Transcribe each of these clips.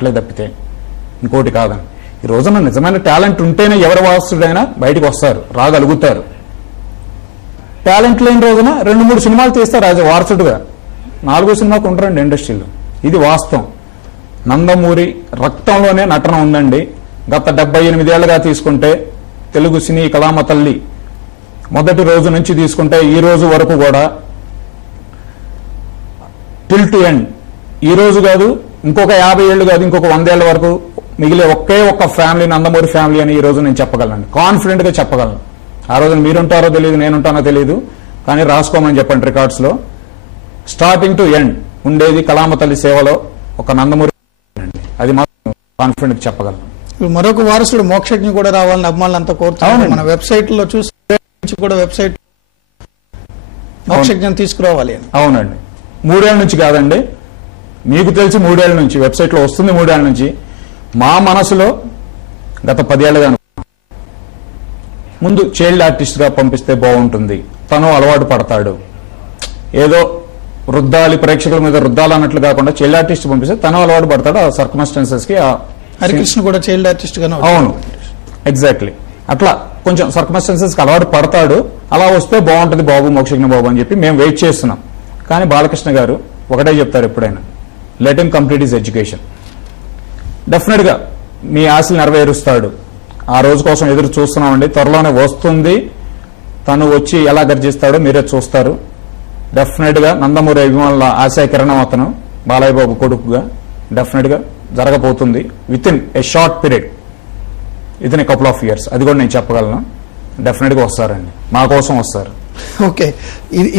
మాటలే తప్పితే ఇంకోటి కాదని. ఈ రోజున నిజమైన టాలెంట్ ఉంటేనే ఎవరి వారసుడైనా బయటకు వస్తారు, రాగలుగుతారు. టాలెంట్ లేని రోజున 2-3 సినిమాలు తీస్తారు యాజ్ వారసుడుగా, 4వ సినిమాకు ఉంటారండి ఇండస్ట్రీలో. ఇది వాస్తవం. నందమూరి రక్తంలోనే నటన ఉందండి. గత 78 ఏళ్లుగా తీసుకుంటే తెలుగు సినీ కళామ తల్లి మొదటి రోజు నుంచి తీసుకుంటే ఈ రోజు వరకు కూడా టిల్ టు ఎండ్, ఈ రోజు కాదు ఇంకొక 50 ఏళ్ళు కాదు ఇంకొక 100 ఏళ్ల వరకు మిగిలే ఒకే ఒక్క ఫ్యామిలీ నందమూరి ఫ్యామిలీ అని ఈ రోజు నేను చెప్పగలను, కాన్ఫిడెంట్ గా చెప్పగలను. ఆ రోజు మీరుంటారో తెలియదు, నేనుంటానో తెలియదు, కానీ రాసుకోమని చెప్పండి రికార్డ్స్ లో. స్టార్టింగ్ టు ఎండ్ ఉండేది కళామ తల్లి సేవలో ఒక నందమూరి, అది మాత్రం కాన్ఫిడెంట్ చెప్పగలను. మరొక వారసుడు మోక్షజ్ఞ కూడా రావాలని అభిమానులు అంతా కోరుతున్నారు. మన వెబ్సైట్ లో చూసి కూడా వెబ్సైట్ మోక్షజ్ఞం తీసుకురావాలి అని. అవునండి, 3 ఏళ్ల నుంచి కాదండి, మీకు తెలిసి 3 ఏళ్ల నుంచి వెబ్సైట్ లో వస్తుంది. 3 ఏళ్ల నుంచి మా మనసులో గత 10 ఏళ్ళుగా ముందు చైల్డ్ ఆర్టిస్ట్ గా పంపిస్తే బాగుంటుంది, తను అలవాటు పడతాడు. ఏదో రుద్దాలి ప్రేక్షకుల మీద రుద్దాలి అన్నట్లు కాకుండా చైల్డ్ ఆర్టిస్ట్ పంపిస్తే తను అలవాటు పడతాడు. ఆ సర్కమ్స్టాన్సెస్ కి హరికృష్ణ కూడా చైల్డ్ ఆర్టిస్ట్ గానే. అవును, ఎగ్జాక్ట్లీ అట్లా కొంచెం సర్కమ్స్టాన్సెస్ కి అలవాటు పడతాడు. అలా వస్తే బాగుంటుంది బాబు, మోక్షజ్ఞ బాబు అని చెప్పి మేము వెయిట్ చేస్తున్నాం. కానీ బాలకృష్ణ గారు ఒకటే చెప్తారు ఎప్పుడైనా, let him complete his education. Definite గా మీ ఆశలు నెరవేరుస్తాడు. ఆ రోజు కోసం ఎదురు చూస్తున్నామండి, త్వరలోనే వస్తుంది. తను వచ్చి ఎలా గర్జిస్తాడో మీరే చూస్తారు. డెఫినెట్ గా నందమూరి అభిమానుల ఆశయ కిరణం అతను బాలయ్య బాబు కొడుకుగా డెఫినెట్ గా జరగబోతుంది with in a short period, with in a couple of years. అది కూడా నేను చెప్పగలను. డెఫినెట్ గా వస్తారండి, మా కోసం వస్తారు. ఓకే,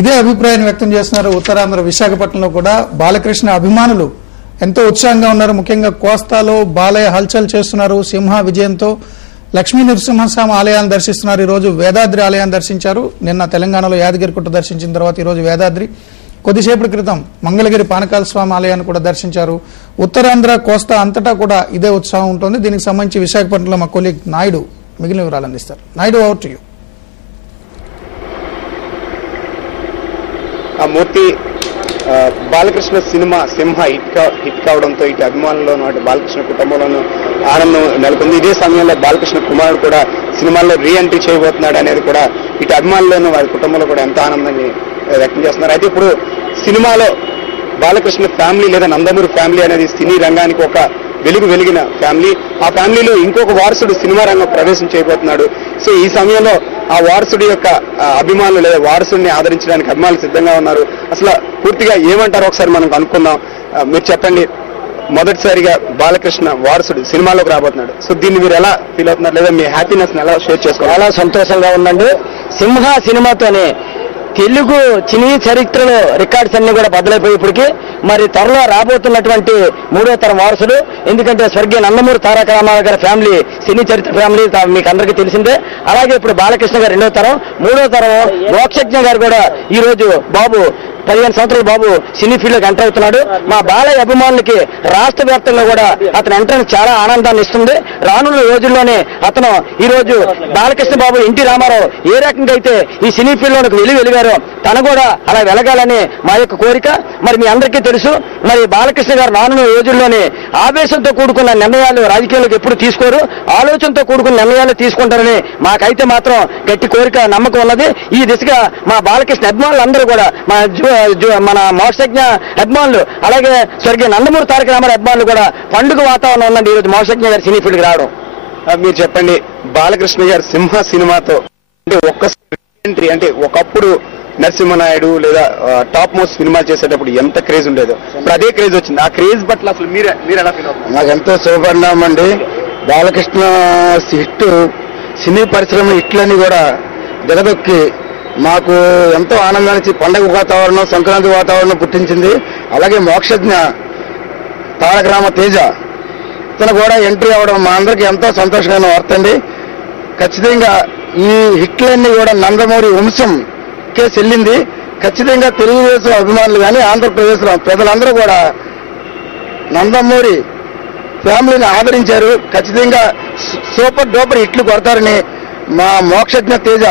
ఇదే అభిప్రాయాన్ని వ్యక్తం చేస్తున్నారు ఉత్తరాంధ్ర విశాఖపట్నంలో కూడా. బాలకృష్ణ అభిమానులు ఎంతో ఉత్సాహంగా ఉన్నారు. ముఖ్యంగా కోస్తాలో బాలయ్య హల్చల్ చేస్తున్నారు. సింహ విజయంతో లక్ష్మీ నరసింహస్వామి ఆలయాన్ని దర్శిస్తున్నారు. ఈరోజు వేదాద్రి ఆలయాన్ని దర్శించారు. నిన్న తెలంగాణలో యాదగిరిగుట్ట దర్శించిన తర్వాత ఈరోజు వేదాద్రి, కొద్దిసేపటి క్రితం మంగళగిరి పానకాల స్వామి ఆలయాన్ని కూడా దర్శించారు. ఉత్తరాంధ్ర కోస్తా అంతటా కూడా ఇదే ఉత్సాహం ఉంటుంది. దీనికి సంబంధించి విశాఖపట్నంలో మా కొలీగ్ నాయుడు మిగిలిన వివరాలు అందిస్తారు. Naidu, over to you. ఆ మూర్తి బాలకృష్ణ సినిమా సింహ హిట్ కావడంతో ఇటు అభిమానుల్లోనూ అటు బాలకృష్ణ కుటుంబంలోనూ ఆనందం నెలకొంది. ఇదే సమయంలో బాలకృష్ణ కుమారుడు కూడా సినిమాల్లో రీ ఎంట్రీ చేయబోతున్నాడు అనేది కూడా ఇటు అభిమానుల్లోనూ వారి కుటుంబంలో కూడా ఎంతో ఆనందాన్ని వ్యక్తం చేస్తున్నారు. అయితే ఇప్పుడు సినిమాలో బాలకృష్ణ ఫ్యామిలీ లేదా నందమూరి ఫ్యామిలీ అనేది సినీ రంగానికి ఒక వెలిగిన ఫ్యామిలీ. ఆ ఫ్యామిలీలో ఇంకొక వారసుడు సినిమా రంగం ప్రవేశం చేయబోతున్నాడు. సో ఈ సమయంలో ఆ వారసుడి యొక్క అభిమానులు లేదా వారసుడిని ఆదరించడానికి అభిమానులు సిద్ధంగా ఉన్నారు. అసలు పూర్తిగా ఏమంటారో ఒకసారి మనం అనుకుందాం. మీరు చెప్పండి, మొదటిసారిగా బాలకృష్ణ వారసుడు సినిమాలోకి రాబోతున్నాడు. సో దీన్ని మీరు ఎలా ఫీల్ అవుతున్నారు, లేదా మీ హ్యాపీనెస్ ఎలా షేర్ చేసుకోవాలి? చాలా సంతోషంగా ఉందండి. సింహ సినిమాతోనే తెలుగు సినీ చరిత్రలో రికార్డ్స్ అన్ని కూడా బద్దలైపోయేప్పటికీ మరి త్వరలో రాబోతున్నటువంటి 3వ తరం వారసుడు, ఎందుకంటే స్వర్గీయ నందమూరి తారక రామారావు గారి ఫ్యామిలీ సినీ చరిత్ర ఫ్యామిలీ మీకు అందరికీ తెలిసిందే. అలాగే ఇప్పుడు బాలకృష్ణ గారు 2వ తరం, 3వ తరం మోక్షజ్ఞ గారు కూడా ఈ రోజు బాబు 15 సంవత్సరాల బాబు సినీ ఫీల్డ్ లోకి ఎంటర్ అవుతున్నాడు. మా బాలయ్య అభిమానులకి రాష్ట్ర వ్యాప్తంగా కూడా అతను ఎంటర్ చాలా ఆనందాన్ని ఇస్తుంది. రానున్న రోజుల్లోనే అతను ఈ రోజు బాలకృష్ణ బాబు ఎన్టీ రామారావు ఏ రకంగా అయితే ఈ సినీ ఫీల్డ్ లోకి వెలిగారో తను కూడా అలా వెలగాలని మా యొక్క కోరిక. మరి మీ అందరికీ తెలుసు, మరి బాలకృష్ణ గారు రానున్న రోజుల్లోనే ఆవేశంతో కూడుకున్న నిర్ణయాలు రాజకీయాలకు ఎప్పుడు తీసుకోరు, ఆలోచనతో కూడుకున్న నిర్ణయాలు తీసుకుంటారని మాకైతే మాత్రం గట్టి కోరిక, నమ్మకం ఉన్నది. ఈ దిశగా మా బాలకృష్ణ అభిమానులు అందరూ కూడా మన మోక్షజ్ఞ అభిమానులు అలాగే స్వర్గీయ నందమూరి తారక రామారావు అభిమానులు కూడా పండుగ వాతావరణం ఉందండి ఈరోజు మోక్షజ్ఞ గారి సినీ ఫీల్డ్కి రావడం. మీరు చెప్పండి, బాలకృష్ణ గారి సింహ సినిమాతో అంటే ఒక్కసారి ఎంట్రీ, అంటే ఒకప్పుడు నరసింహనాయుడు లేదా టాప్ మోస్ట్ సినిమా చేసేటప్పుడు ఎంత క్రేజ్ ఉండేదో ఇప్పుడు అదే క్రేజ్ వచ్చింది. ఆ క్రేజ్ పట్ల అసలు మీరు ఎలా ఫీల్ అవుతున్నారు? నాకు ఎంతో శుభపరిణామం. బాలకృష్ణ హిట్ సినీ పరిశ్రమ హిట్లని కూడా దిగదొక్కి మాకు ఎంతో ఆనందాన్ని పండగ వాతావరణం, సంక్రాంతి వాతావరణం పుట్టించింది. అలాగే మోక్షజ్ఞ తారక రామ తేజ ఇతను కూడా ఎంట్రీ అవ్వడం మా అందరికీ ఎంతో సంతోషకరమైన వార్త అండి. ఖచ్చితంగా ఈ హిట్లన్నీ కూడా నందమూరి వంశంకే చెల్లింది. ఖచ్చితంగా తెలుగుదేశం అభిమానులు కానీ ఆంధ్రప్రదేశ్లో ప్రజలందరూ కూడా నందమూరి ఫ్యామిలీని ఆదరించారు. ఖచ్చితంగా సూపర్ డూపర్ హిట్లు కొడతారని మా మోక్షజ్ఞ తేజ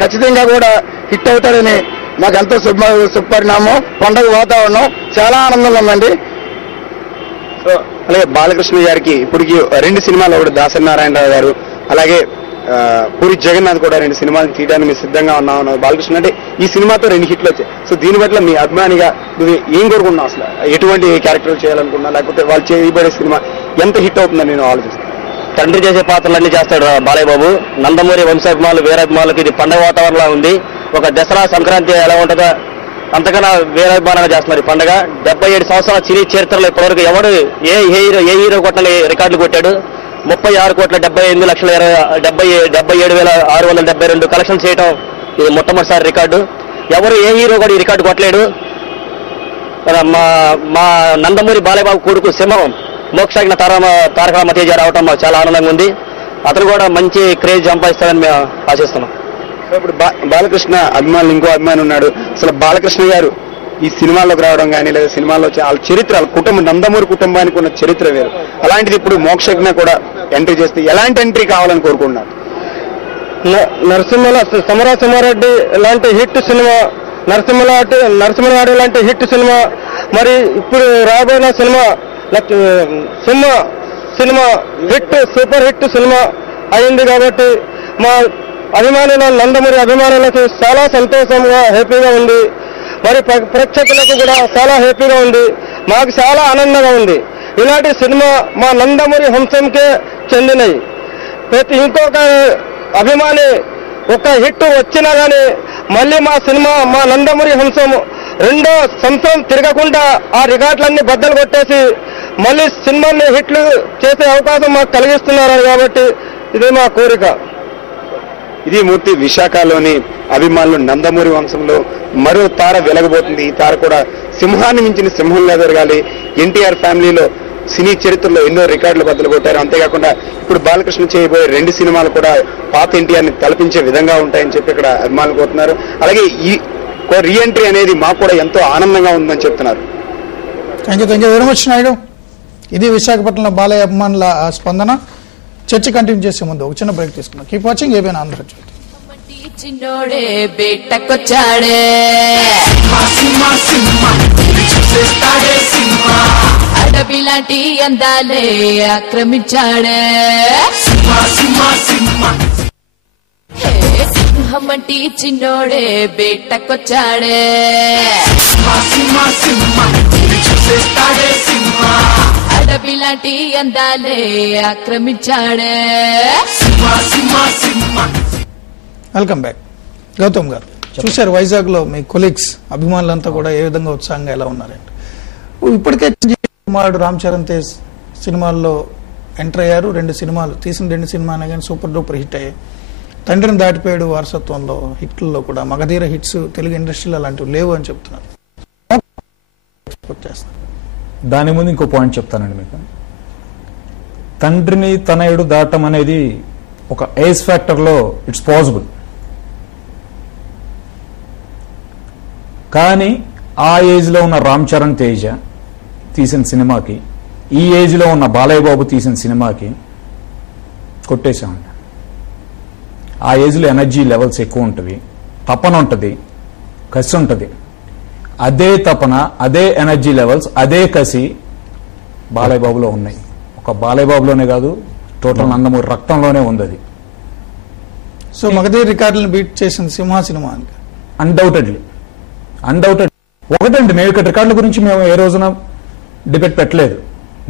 ఖచ్చితంగా కూడా హిట్ అవుతారని మాకు ఎంతో శుభపరిణామం. పండుగ వాతావరణం చాలా ఆనందంగా ఉందండి. సో అలాగే బాలకృష్ణ గారికి ఇప్పటికి 2 సినిమాలు, ఒకటి దాసరి నారాయణరావు గారు, అలాగే పూరి జగన్నాథ్ కూడా 2 సినిమాలు తీయడానికి సిద్ధంగా ఉన్నావు. బాలకృష్ణ అంటే ఈ సినిమాతో 2 హిట్లు వచ్చాయి. సో దీని పట్ల మీ అభిమానిగా నువ్వు ఏం కోరుకున్నావు? అసలు ఎటువంటి క్యారెక్టర్ చేయాలనుకున్నా, లేకపోతే వాళ్ళు చేయబడే సినిమా ఎంత హిట్ అవుతుందని నేను ఆలోచిస్తాను. తండ్రి చేసే పాత్రలన్నీ చేస్తాడు బాలయ్య బాబు. నందమూరి వంశాభిమానులు, వీరాభిమానులకు ఇది పండగ వాతావరణంలో ఉంది. ఒక దసరా, సంక్రాంతి ఎలా ఉంటుందో అంతకన్నా వీరాభిమానంగా చేస్తున్నారు ఈ పండుగ. 77 సంవత్సరాల సినీ చరిత్రలో ఇప్పటివరకు ఎవడు ఏ హీరో కొట్టని రికార్డులు కొట్టాడు. 36,77,672 కలెక్షన్ చేయడం ఇది మొట్టమొదటిసారి రికార్డు. ఎవరు ఏ హీరో కూడా ఈ రికార్డు కొట్టలేడు. మా నందమూరి బాలయ్య బాబు కొడుకు సింహం మోక్షజ్ఞ తారక రామ తేజ రావటం మాకు చాలా ఆనందంగా ఉంది. అతను కూడా మంచి క్రేజ్ సంపాదిస్తారని మేము ఆశిస్తున్నాం. ఇప్పుడు బాలకృష్ణ అభిమానులు, ఇంకో అభిమాని ఉన్నాడు. అసలు బాలకృష్ణ గారు ఈ సినిమాల్లోకి రావడం కానీ, లేదా సినిమాల్లో వాళ్ళ చరిత్ర, వాళ్ళ కుటుంబం, నందమూరి కుటుంబానికి ఉన్న చరిత్ర వేరు. అలాంటిది ఇప్పుడు మోక్షజ్ఞ కూడా ఎంట్రీ చేస్తే ఎలాంటి ఎంట్రీ కావాలని కోరుకుంటున్నారు? సమరాసింహారెడ్డి లాంటి హిట్ సినిమా, నరసింహనాయుడు లాంటి హిట్ సినిమా, మరి ఇప్పుడు రాబోయిన సినిమా సినిమా హిట్, సూపర్ హిట్ సినిమా అయింది. కాబట్టి మా నందమూరి అభిమానులకు చాలా సంతోషంగా, హ్యాపీగా ఉంది. మరి ప్రేక్షకులకు కూడా చాలా హ్యాపీగా ఉంది. మాకు చాలా ఆనందంగా ఉంది. ఇలాంటి సినిమా మా నందమూరి వంశంకే చెందినవి. ప్రతి ఇంకొక అభిమాని ఒక హిట్ వచ్చినా కానీ మళ్ళీ మా సినిమా, మా నందమూరి వంశం 2వ సంవత్సరం తిరగకుండా ఆ రికార్డులన్నీ బద్దలు కొట్టేసి మళ్ళీ సినిమాని హిట్లు చేసే అవకాశం మాకు కలిగిస్తున్నారు. కాబట్టి ఇది మా కోరిక. ఇది మూర్తి విశాఖలోని అభిమానులు. నందమూరి వంశంలో మరో తార వెలగబోతుంది. ఈ తార కూడా సింహాన్ని మించిన సింహంగా జరగాలి. ఎన్టీఆర్ ఫ్యామిలీలో సినీ చరిత్రలో ఎన్నో రికార్డులు బద్దలు కొట్టారు. అంతేకాకుండా ఇప్పుడు బాలకృష్ణ చేయబోయే 2 సినిమాలు కూడా పాత ఎన్టీఆర్ని తలపించే విధంగా ఉంటాయని చెప్పి ఇక్కడ అభిమానులు కోరుతున్నారు. అలాగే ఈ రీఎంట్రీ అనేది మాకు కూడా ఎంతో ఆనందంగా ఉందని చెప్తున్నారు. Thank you very much Naidu. ఇది విశాఖపట్నంలో బాలయ్య అభిమానుల స్పందన. చర్చ కంటిన్యూ చేసే ముందు ఒక చిన్న బ్రేక్ తీసుకున్నాం. Keep watching ABN Andhra Jyothi. చిన్నోడే బేటకొచ్చాడే, అడవి లాంటి అందాలే ఆక్రమించాడే, సింహమంటి చిన్నోడే బేటకొచ్చాడే, అడవి లాంటి అందాలే ఆక్రమించాడే. Welcome back. గౌతమ్ గారు, చూశారు వైజాగ్ లో మీ కొలీగ్స్, అభిమానులంతా కూడా ఏ విధంగా ఉత్సాహంగా ఎలా ఉన్నారంటే, ఇప్పటికే కుమారుడు రామ్ చరణ్ తేజ్ సినిమాల్లో ఎంటర్ అయ్యారు. 2 సినిమాలు తీసిన 2 సినిమాలు కానీ సూపర్ డూపర్ హిట్ అయ్యాయి. తండ్రిని దాటిపోయాడు వారసత్వంలో హిట్లలో కూడా. మగధీర హిట్స్ తెలుగు ఇండస్ట్రీలో అలాంటివి లేవు అని చెప్తున్నారు. దాని ముందు ఇంకో పాయింట్ చెప్తానండి మీకు. తండ్రిని తనయుడు దాటం అనేది ఒక ఏజ్ ఫ్యాక్టర్లో ఇట్స్ పాసిబుల్. కానీ ఆ ఏజ్లో ఉన్న రామ్ చరణ్ తేజ తీసిన సినిమాకి, ఈ ఏజ్లో ఉన్న బాలయ్య బాబు తీసిన సినిమాకి కొట్టేశామండి. ఆ ఏజ్లో ఎనర్జీ లెవెల్స్ ఎక్కువ ఉంటుంది, తపన ఉంటుంది, కసి ఉంటుంది. అదే తపన, అదే ఎనర్జీ లెవెల్స్, అదే కసి బాలయ్య బాబులో ఉన్నాయి. ఒక బాలయ్య బాబులోనే కాదు, టోటల్ నందమూరి రక్తంలోనే ఉంది అది. సో మగధీర రికార్డులను బీట్ చేసింది సింహ సినిమా. అన్డౌటెడ్. ఒకటండి, మేము ఇక్కడ రికార్డుల గురించి మేము ఏ రోజున డిబేట్ పెట్టలేదు.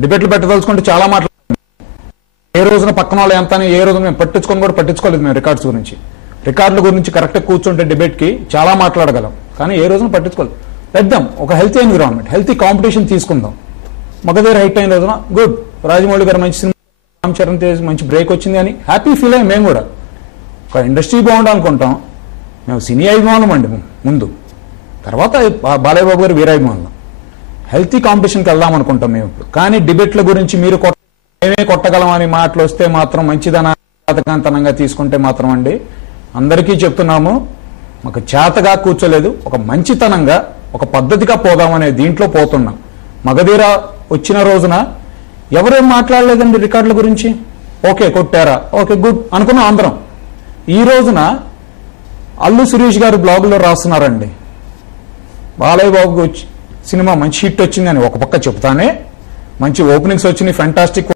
డిబేట్లు పెట్టదలుచుకుంటే చాలా మాట్లాడుతున్నాం. ఏ రోజున పక్కన వాళ్ళు ఎంత అని ఏ రోజున మేము పట్టించుకోలేదు. మేము రికార్డుల గురించి కరెక్ట్గా కూర్చుంటే డిబేట్కి చాలా మాట్లాడగలం, కానీ ఏ రోజున పట్టించుకోలేదు. పెద్దాం, ఒక హెల్తీ ఎన్విరాన్మెంట్, హెల్తీ కాంపిటీషన్ తీసుకుందాం. మగధీర హిట్ అయిన రోజున గుడ్, రాజమౌళి గారు మంచి సినిమా, రామ్ చరణ్ తేజ్ మంచి బ్రేక్ వచ్చింది అని హ్యాపీ ఫీల్ అయ్యి మేము కూడా. ఒక ఇండస్ట్రీ బాగుండాలనుకుంటాం. మేము సినీ అభిమానం అండి ముందు, తర్వాత బాలయ్య బాబు గారు వీరాభిమానులు. హెల్తీ కాంపిటీషన్కి వెళ్దాం అనుకుంటాం మేము ఇప్పుడు. కానీ డిబేట్ల గురించి మేమే కొట్టగలం అని మాటలు వస్తే మాత్రం, మంచిదనంగా తీసుకుంటే మాత్రం అండి, అందరికీ చెప్తున్నాము, మాకు చేతగా కూర్చోలేదు. ఒక మంచితనంగా, ఒక పద్ధతిగా పోదామనే దీంట్లో పోతున్నాం. మగధీర వచ్చిన రోజున ఎవరేం మాట్లాడలేదండి రికార్డుల గురించి. ఓకే కొట్టారా, ఓకే గుడ్ అనుకున్నాం అందరం. ఈ రోజున అల్లు శిరీష్ గారు బ్లాగులో రాస్తున్నారండి, బాలయ్య బాబుకి సినిమా మంచి హిట్ వచ్చిందని ఒక పక్క చెప్తానే, మంచి ఓపెనింగ్స్ వచ్చినాయి, ఫెంటాస్టిక్